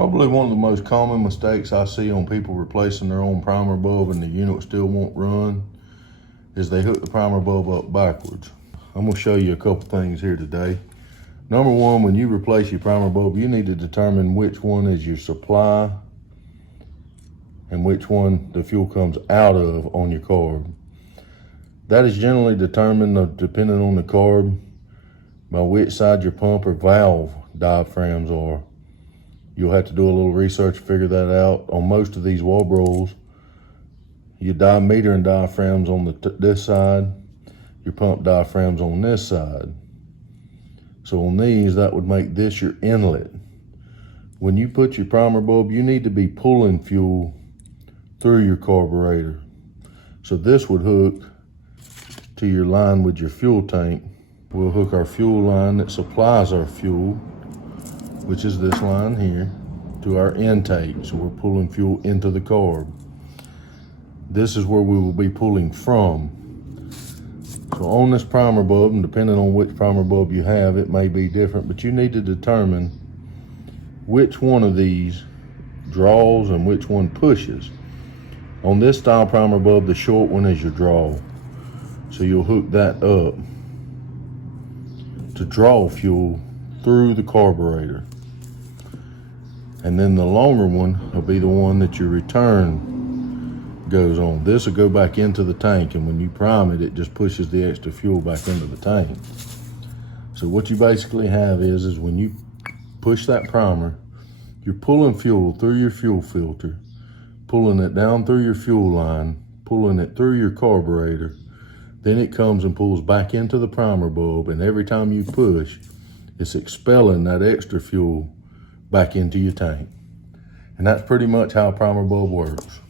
Probably one of the most common mistakes I see on people replacing their own primer bulb and the unit still won't run is they hook the primer bulb up backwards. I'm gonna show you a couple things here today. Number one, when you replace your primer bulb, you need to determine which one is your supply and which one the fuel comes out of on your carb. That is generally determined, depending on the carb, by which side your pump or valve diaphragms are. You'll have to do a little research to figure that out. On most of these Walbros, your diameter and diaphragms on this side, your pump diaphragms on this side. So on these, that would make this your inlet. When you put your primer bulb, you need to be pulling fuel through your carburetor. So this would hook to your line with your fuel tank. We'll hook our fuel line that supplies our fuel, which is this line here, to our intake. So we're pulling fuel into the carb. This is where we will be pulling from. So on this primer bulb, and depending on which primer bulb you have, it may be different, but you need to determine which one of these draws and which one pushes. On this style primer bulb, the short one is your draw. So you'll hook that up to draw fuel through the carburetor. And then the longer one will be the one that your return goes on. This will go back into the tank, and when you prime it, it just pushes the extra fuel back into the tank. So what you basically have is when you push that primer, you're pulling fuel through your fuel filter, pulling it down through your fuel line, pulling it through your carburetor. Then it comes and pulls back into the primer bulb, and every time you push, it's expelling that extra fuel back into your tank. And that's pretty much how a primer bulb works.